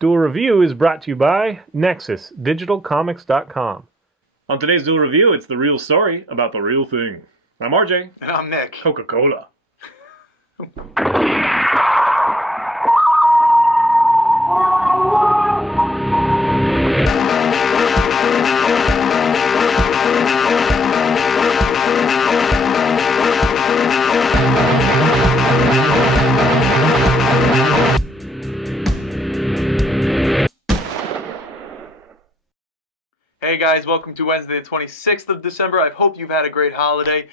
Duel Review is brought to you by NexusDigitalComics.com. On today's Duel Review, it's the real story about the real thing. I'm RJ. And I'm Nick. CocaCola. Hey guys, welcome to Wednesday the 26th of December. I hope you've had a great holiday.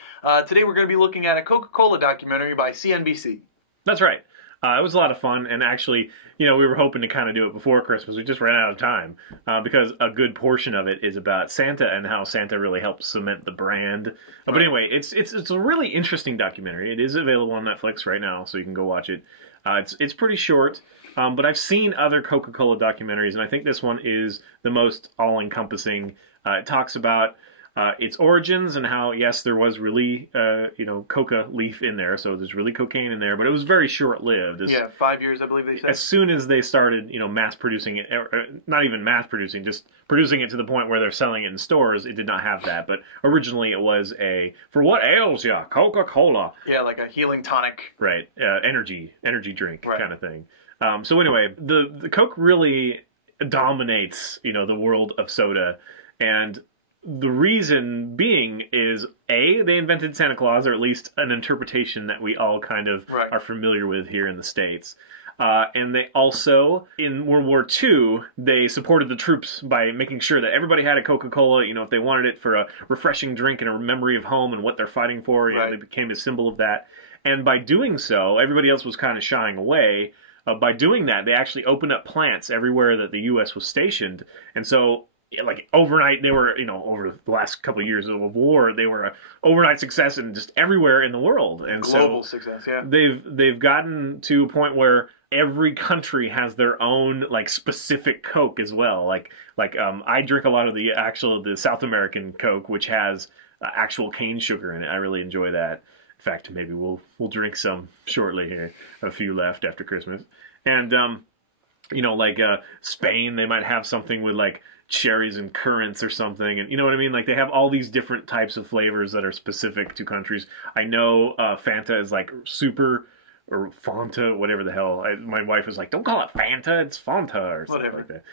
Today we're going to be looking at a Coca-Cola documentary by CNBC. That's right. It was a lot of fun, and actually, we were hoping to kind of do it before Christmas. We just ran out of time because a good portion of it is about Santa and how Santa really helped cement the brand. But anyway, it's a really interesting documentary. It is available on Netflix right now, so you can go watch it. It's pretty short. But I've seen other Coca-Cola documentaries, and I think this one is the most all-encompassing. It talks about its origins and how, yes, there was really, coca leaf in there, so there's really cocaine in there, but it was very short-lived. Yeah, 5 years, I believe they said. As soon as they started, mass-producing it, or not even mass-producing, just producing it to the point where they're selling it in stores, it did not have that. But originally it was for what ails ya, Coca-Cola. Yeah, like a healing tonic. Right, energy drink kind of thing. So anyway, the Coke really dominates, the world of soda, and the reason being is, A, they invented Santa Claus, or at least an interpretation that we all kind of are familiar with here in the States. And they also, in World War II, they supported the troops by making sure that everybody had a Coca-Cola, if they wanted it for a refreshing drink and a memory of home and what they're fighting for, they became a symbol of that. And by doing so, everybody else was kind of shying away. By doing that, they actually opened up plants everywhere that the U.S. was stationed. And so, like, overnight, they were, over the last couple of years of war, they were an overnight success in just everywhere in the world. And global success, yeah. They've gotten to a point where every country has their own, like, specific Coke as well. Like I drink a lot of the South American Coke, which has actual cane sugar in it. I really enjoy that. In fact, maybe we'll drink some shortly here. A few left after Christmas. And, Spain, they might have something with, like, cherries and currants or something. And you know what I mean? Like, they have all these different types of flavors that are specific to countries. I know Fanta is, like, super, or Fanta, whatever the hell. My wife was like, don't call it Fanta, it's Fanta, or something like that.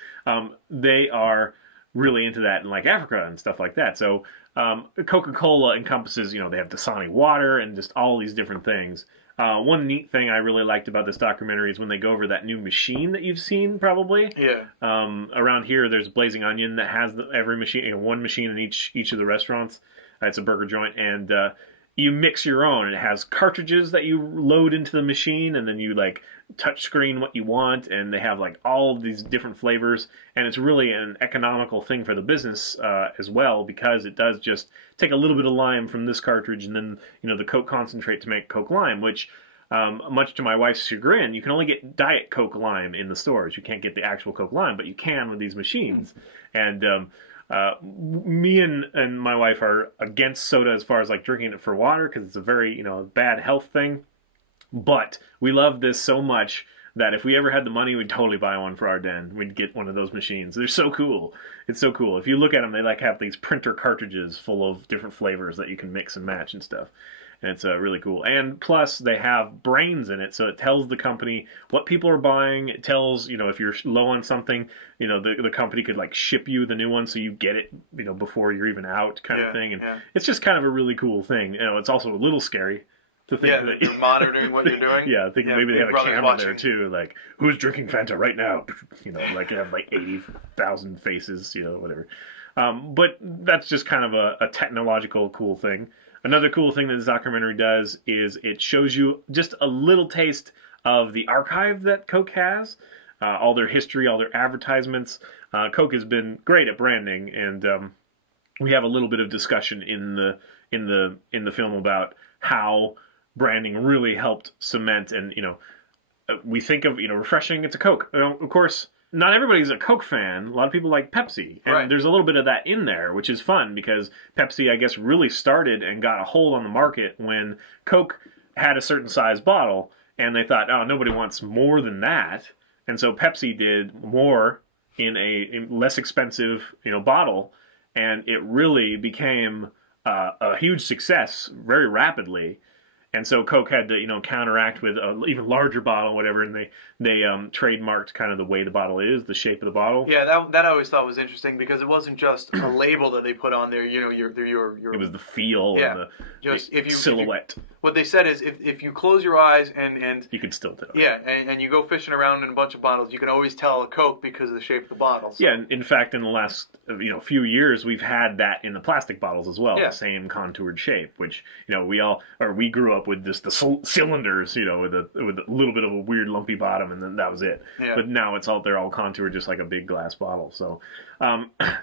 They are really into that in, like, Africa and stuff like that. So Coca-Cola encompasses, they have Dasani water and just all these different things. One neat thing I really liked about this documentary is when they go over that new machine that you've seen, probably. Yeah. Around here, there's Blazing Onion that has every machine, one machine in each of the restaurants. It's a burger joint, and you mix your own. It has cartridges that you load into the machine, and then you, like, touch screen what you want, and they have, like, all of these different flavors, and it's really an economical thing for the business as well, because it does just take a little bit of lime from this cartridge, and then, the Coke concentrate to make Coke Lime, which, much to my wife's chagrin, you can only get Diet Coke Lime in the stores. You can't get the actual Coke Lime, but you can with these machines, and me and my wife are against soda as far as, like, drinking it for water, because it's a very, bad health thing. But we love this so much that if we ever had the money, we'd totally buy one for our den. We'd get one of those machines. They're so cool. It's so cool. If you look at them, they, like, have these printer cartridges full of different flavors that you can mix and match and stuff. And it's really cool. And plus, they have brains in it, so it tells the company what people are buying. It tells, if you're low on something, the company could, like, ship you the new one so you get it, before you're even out, kind of thing. And it's just kind of a really cool thing. It's also a little scary to think that you're monitoring what you're doing. Yeah, I think maybe they have a camera there too, like, who's drinking Fanta right now? Like, you have, like, 80,000 faces, whatever. But that's just kind of a technological cool thing. Another cool thing that this documentary does is it shows you just a little taste of the archive that Coke has, all their history, all their advertisements. Coke has been great at branding, and we have a little bit of discussion in the film about how branding really helped cement, and we think of refreshing. It's a Coke. Of course, not everybody's a Coke fan. A lot of people like Pepsi. And there's a little bit of that in there, which is fun because Pepsi, I guess, really started and got a hold on the market when Coke had a certain size bottle, and they thought, oh, nobody wants more than that. and so Pepsi did more in a less expensive bottle, and it really became a huge success very rapidly. And so Coke had to, counteract with an even larger bottle, whatever, and they trademarked kind of the way the bottle is, the shape of the bottle. Yeah, that I always thought was interesting because it wasn't just a label that they put on there. Your It was the feel and the silhouette. What they said is if you close your eyes and you could still tell. Yeah, and you go fishing around in a bunch of bottles, you can always tell a Coke because of the shape of the bottle. So. Yeah, and in fact, in the last few years, we've had that in the plastic bottles as well, the same contoured shape, which we grew up with just the cylinders, with a little bit of a weird lumpy bottom, and then that was it. Yeah. But now they're all contoured just like a big glass bottle. So,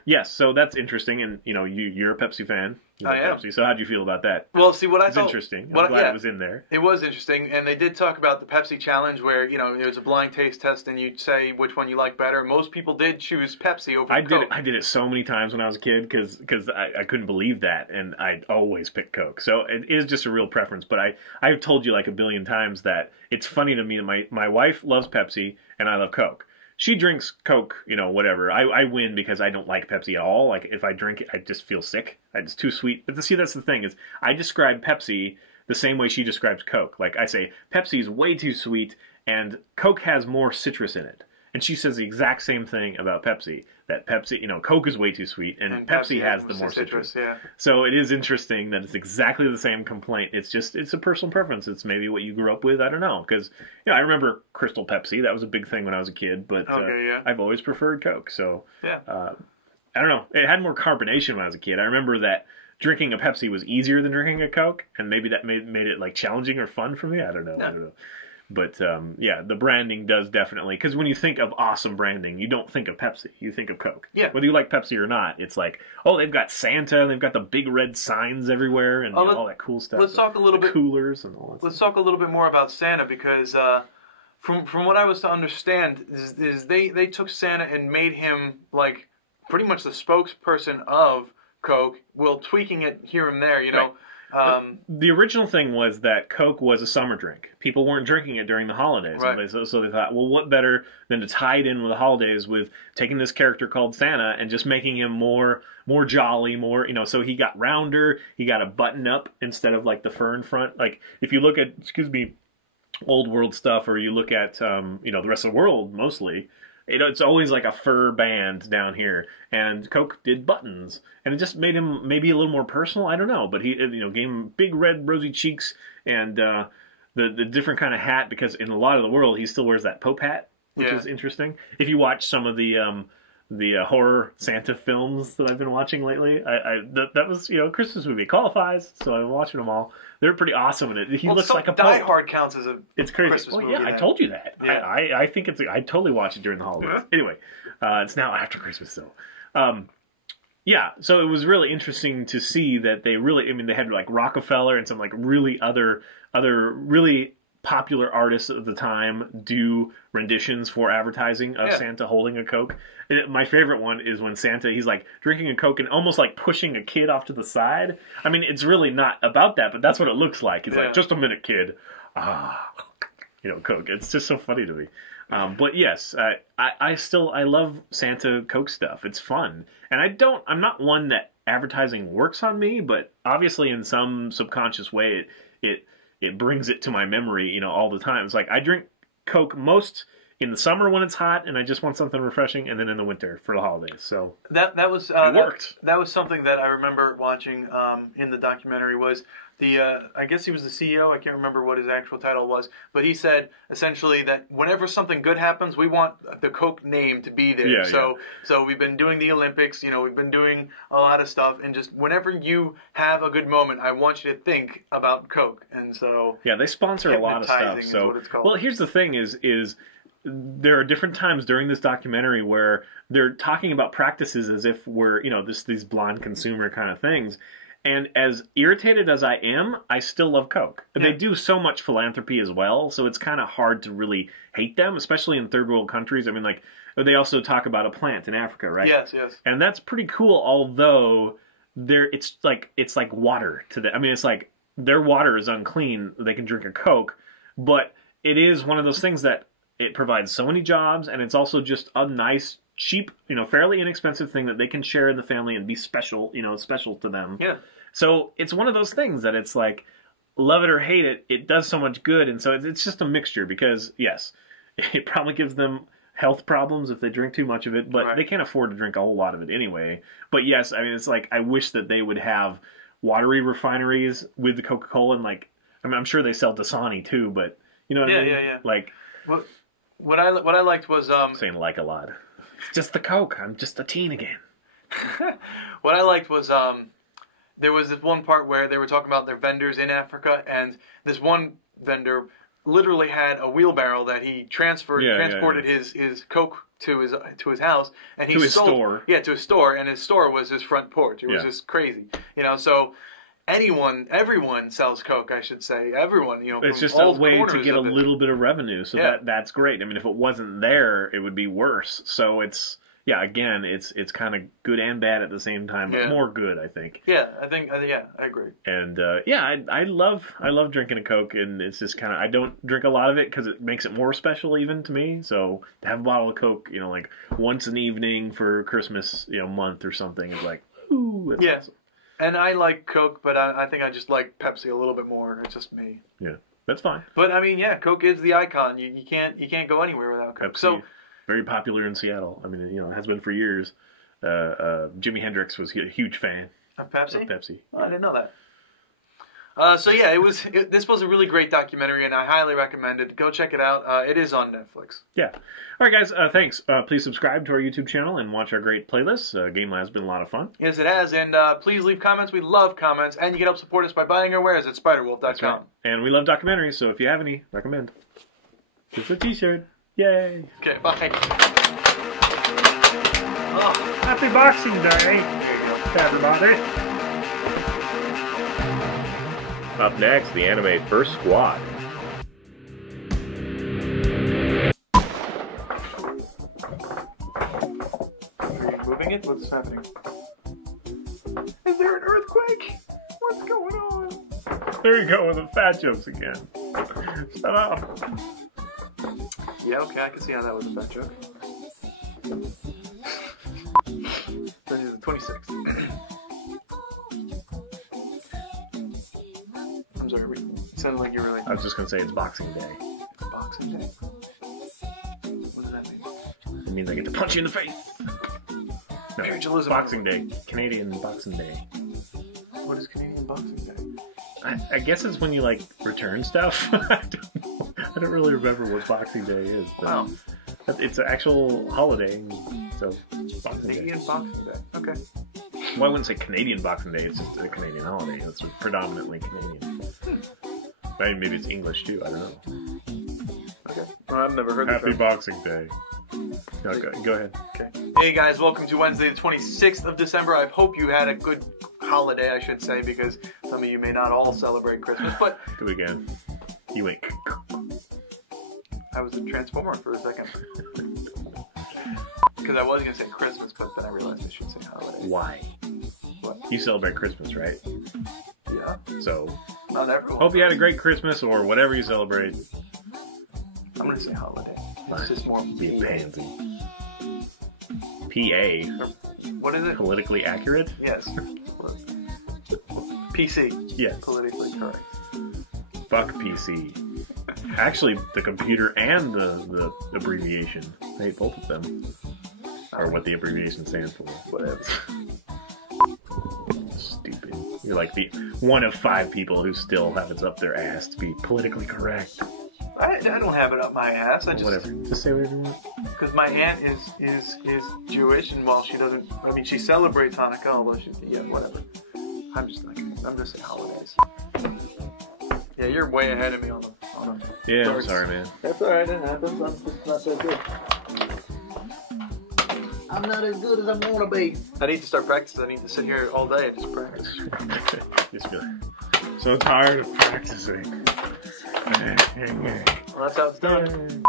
yes, so that's interesting, and you're a Pepsi fan. I am. Pepsi. So how do you feel about that? Well, see what I thought. It's interesting. I'm glad it was in there. It was interesting, and they did talk about the Pepsi challenge, where it was a blind taste test, and you'd say which one you like better. Most people did choose Pepsi over Coke. I did it so many times when I was a kid because I couldn't believe that, and I always picked Coke. So it is just a real preference. But I've told you like a billion times that it's funny to me that my wife loves Pepsi and I love Coke. She drinks Coke, whatever. I win because I don't like Pepsi at all. Like, if I drink it, I just feel sick. It's too sweet. But see, that's the thing, is I describe Pepsi the same way she describes Coke. Like, I say, Pepsi's way too sweet, and Coke has more citrus in it. And she says the exact same thing about Pepsi. That Pepsi, Coke is way too sweet, and Pepsi has the more citrus. Yeah. So it is interesting that it's exactly the same complaint. It's a personal preference. It's maybe what you grew up with. I don't know. Because, I remember Crystal Pepsi. That was a big thing when I was a kid. But I've always preferred Coke. So, I don't know. It had more carbonation when I was a kid. I remember that drinking a Pepsi was easier than drinking a Coke. And maybe that made it like challenging or fun for me. I don't know. I don't know. But, the branding does definitely... Because when you think of awesome branding, you don't think of Pepsi. You think of Coke. Yeah. Whether you like Pepsi or not, it's like, oh, they've got Santa, they've got the big red signs everywhere, and all that cool stuff. Let's talk a little bit... coolers and all that Let's talk a little bit more about Santa, because from what I was to understand, is they took Santa and made him, like, pretty much the spokesperson of Coke, while tweaking it here and there, Right. The original thing was that Coke was a summer drink. People weren't drinking it during the holidays. Right. So they thought, well, what better than to tie it in with the holidays with taking this character called Santa and just making him more jolly, more, so he got rounder, he got a button up instead of like the fur in front. Like, if you look at, old world stuff, or you look at, the rest of the world mostly, it's always like a fur band down here, and Coke did buttons, and it just made him maybe a little more personal. I don't know, but he, gave him big red rosy cheeks and the different kind of hat, because in a lot of the world he still wears that Pope hat, which is interesting. If you watch some of the horror Santa films that I've been watching lately, that was Christmas movie qualifies, so I'm watching them all. They're pretty awesome in it. He looks like a Pope. Die Hard counts as a It's crazy. Christmas movie. Yeah, I told you that. Yeah. I think I totally watch it during the holidays. Anyway, it's now after Christmas, so. So it was really interesting to see that they really, they had like Rockefeller and some like really other really popular artists of the time do renditions for advertising of Santa holding a Coke. My favorite one is when Santa, he's like drinking a Coke and almost like pushing a kid off to the side. I mean, it's really not about that, but that's what it looks like. He's like, just a minute, kid. Coke. It's just so funny to me. But yes, I love Santa Coke stuff. It's fun. And I'm not one that advertising works on me, but obviously in some subconscious way, it brings it to my memory, all the time. It's like I drink Coke most in the summer when it's hot and I just want something refreshing, and then in the winter for the holidays. So that was it worked. That was something that I remember watching in the documentary. Was the I guess he was the CEO. I can't remember what his actual title was, but he said essentially that whenever something good happens, we want the Coke name to be there. So we've been doing the Olympics. We've been doing a lot of stuff, and just whenever you have a good moment, I want you to think about Coke. And so they sponsor a lot of stuff. So well, here's the thing: is there are different times during this documentary where they're talking about practices as if we're, these blonde consumer kind of things. And as irritated as I am, I still love Coke. Yeah. They do so much philanthropy as well, so it's kind of hard to really hate them, especially in third world countries. I mean, like, they also talk about a plant in Africa, right? Yes. And that's pretty cool, although it's like water to them. I mean, it's like their water is unclean. They can drink a Coke, but it is one of those things that it provides so many jobs, and it's also just a nice, cheap, fairly inexpensive thing that they can share in the family and be special, special to them. Yeah. So it's one of those things that it's like, love it or hate it, it does so much good, and so it's just a mixture because, yes, it probably gives them health problems if they drink too much of it, but they can't afford to drink a whole lot of it anyway. But yes, I mean, it's like, I wish that they would have watery refineries with the Coca-Cola, and like, I mean, I'm sure they sell Dasani too, but you know what I mean? Yeah. Like, what I liked was saying like a lot. It's just the Coke. I'm just a teen again. What I liked was there was this one part where they were talking about their vendors in Africa, and this one vendor literally had a wheelbarrow that he transported his Coke to his house, and he to his store. Yeah, to his store, and his store was his front porch. It was just crazy, so. Everyone sells Coke, I should say. Everyone, It's just a way to get a little bit of revenue, so that's great. I mean, if it wasn't there, it would be worse. So it's kind of good and bad at the same time, but more good, I think. Yeah, I agree. And I love drinking a Coke, and it's just kind of, I don't drink a lot of it because it makes it more special even to me. So to have a bottle of Coke, like once an evening for Christmas, month or something, is like, ooh, that's awesome. And I like Coke, but I think I just like Pepsi a little bit more. It's just me. Yeah, that's fine. But I mean, Coke is the icon. You can't go anywhere without Coke. Pepsi, so very popular in Seattle. I mean, it has been for years. Jimi Hendrix was a huge fan of Pepsi. Oh, I didn't know that. This was a really great documentary, and I highly recommend it. Go check it out. It is on Netflix. Yeah. All right, guys. Thanks. Please subscribe to our YouTube channel and watch our great playlists. Game Lab's been a lot of fun. Yes, it has. And please leave comments. We love comments. And you can help support us by buying our wares at SpiderWolf.com. Right. And we love documentaries, so if you have any, recommend. Just a t-shirt. Yay. Okay, bye. Oh, happy Boxing Day, everybody. Up next, the anime First Squad. Are you moving it? What's happening? Is there an earthquake? What's going on? There you go with the fat jokes again. Shut up. Yeah, okay, I can see how that was a fat joke. Then it's the 26th. I'm sorry, it sounded like you were like... I was just going to say it's Boxing Day. Boxing Day? What does that mean? It means I get to punch you in the face. No, Pugilism. Boxing Day. Canadian Boxing Day. What is Canadian Boxing Day? I guess it's when you, like, return stuff. I don't really remember what Boxing Day is. But wow. It's an actual holiday, so Boxing Canadian Day. Boxing Day. Okay. Well, I wouldn't say Canadian Boxing Day, it's just a Canadian holiday. It's predominantly Canadian. I mean, maybe it's English, too. I don't know. Okay. Well, I've never heard that. Happy Boxing Day. No, go ahead. Okay. Hey, guys. Welcome to Wednesday, the 26th of December. I hope you had a good holiday, I should say, because some of you may not all celebrate Christmas, but... Do it again. You went... I was a transformer for a second. Because I was going to say Christmas, but then I realized I should say holiday. Why? What? You celebrate Christmas, right? Yeah. So, not everyone. hope you had a great Christmas or whatever you celebrate. I'm going to say holiday. Fine. It's just more Be a pansy. PA. What is it? Politically accurate? Yes. PC. Yes. Politically correct. Fuck PC. Actually, the computer and the abbreviation. I hate both of them. Or what the abbreviation stands for. Whatever. Stupid. You're like the one of 5 people who still have it up their ass to be politically correct. I don't have it up my ass. I just... Whatever. Just say whatever you want. Because my aunt is Jewish, and while she doesn't... I mean, she celebrates Hanukkah, although she... Yeah, whatever. I'm just saying holidays. Yeah, you're way ahead of me on them. Yeah, I'm sorry, man. That's alright, it happens. I'm just not that good. I'm not as good as I want to be. I need to start practicing. I need to sit here all day and just practice. Just be like, so tired of practicing. Well, that's how it's done.